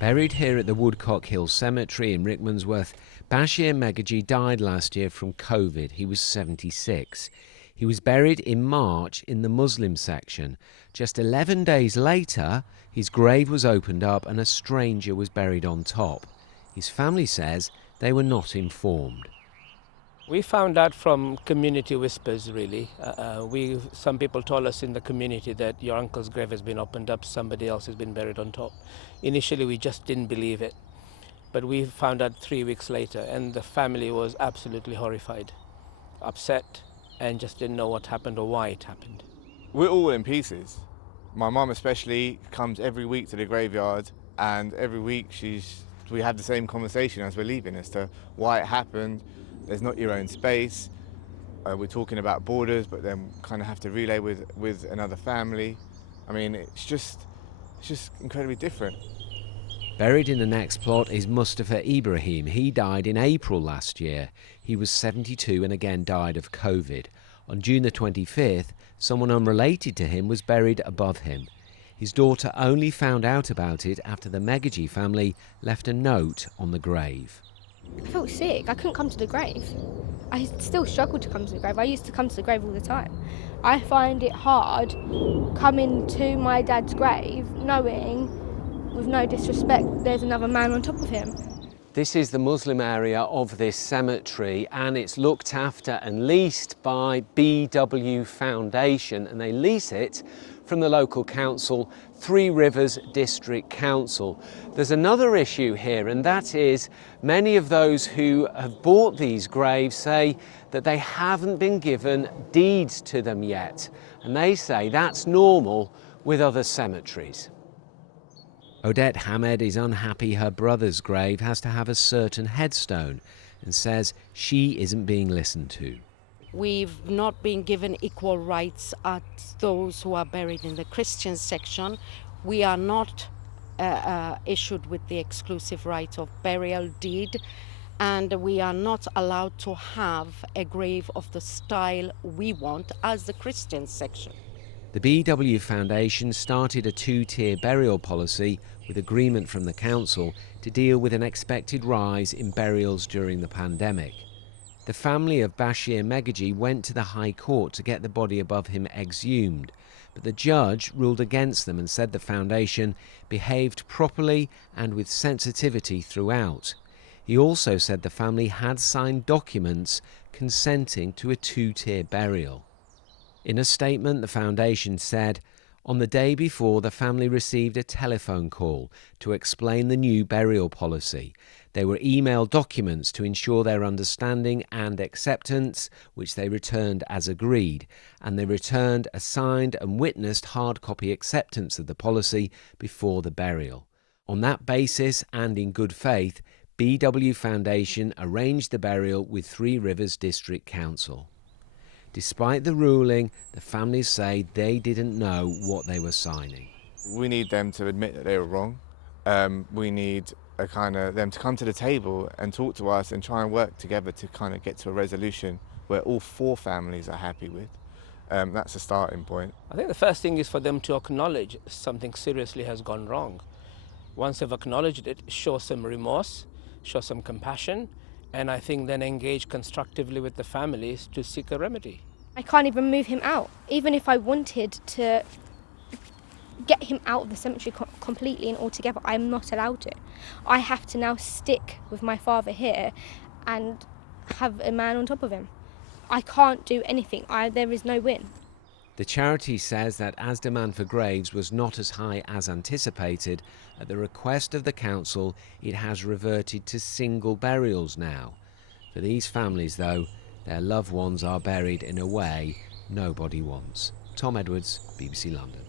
Buried here at the Woodcock Hill Cemetery in Rickmansworth, Bashir Megaji died last year from COVID. He was 76. He was buried in March in the Muslim section. Just 11 days later, his grave was opened up and a stranger was buried on top. His family says they were not informed. We found out from community whispers, really. Some people told us in the community that your uncle's grave has been opened up, somebody else has been buried on top. Initially, we just didn't believe it. But we found out 3 weeks later, and the family was absolutely horrified, upset, and just didn't know what happened or why it happened. We're all in pieces. My mum especially comes every week to the graveyard, and every week we have the same conversation as we're leaving as to why it happened. There's not your own space. We're talking about borders, but then kind of have to relay with another family. I mean, it's just incredibly different. Buried in the next plot is Mustafa Ibrahim. He died in April last year. He was 72 and again died of COVID. On June the 25th, someone unrelated to him was buried above him. His daughter only found out about it after the Megaji family left a note on the grave. I felt sick. I couldn't come to the grave. I still struggle to come to the grave. I used to come to the grave all the time. I find it hard coming to my dad's grave knowing, with no disrespect, there's another man on top of him. This is the Muslim area of this cemetery, and it's looked after and leased by BW Foundation, and they lease it from the local council, Three Rivers District Council. There's another issue here, and that is many of those who have bought these graves say that they haven't been given deeds to them yet, and they say that's normal with other cemeteries. Odette Hamed is unhappy her brother's grave has to have a certain headstone and says she isn't being listened to. We've not been given equal rights as those who are buried in the Christian section. We are not issued with the exclusive right of burial deed, and we are not allowed to have a grave of the style we want as the Christian section. The BW Foundation started a two-tier burial policy with agreement from the council to deal with an expected rise in burials during the pandemic. The family of Bashir Megaji went to the High Court to get the body above him exhumed, but the judge ruled against them and said the foundation behaved properly and with sensitivity throughout. He also said the family had signed documents consenting to a two-tier burial. In a statement, the foundation said, on the day before, the family received a telephone call to explain the new burial policy. They were emailed documents to ensure their understanding and acceptance, which they returned as agreed, and they returned a signed and witnessed hard copy acceptance of the policy before the burial. On that basis, and in good faith, BW Foundation arranged the burial with Three Rivers District Council. Despite the ruling, the families say they didn't know what they were signing. We need them to admit that they were wrong. We need them to come to the table and talk to us and try and work together to kind of get to a resolution where all four families are happy with. That's a starting point. I think the first thing is for them to acknowledge something seriously has gone wrong. Once they've acknowledged it, show some remorse, show some compassion, and I think then engage constructively with the families to seek a remedy. I can't even move him out. Even if I wanted to get him out of the cemetery completely and altogether, I'm not allowed to. I have to now stick with my father here and have a man on top of him. I can't do anything. There is no win. The charity says that as demand for graves was not as high as anticipated, at the request of the council, it has reverted to single burials now. For these families, though, their loved ones are buried in a way nobody wants. Tom Edwards, BBC London.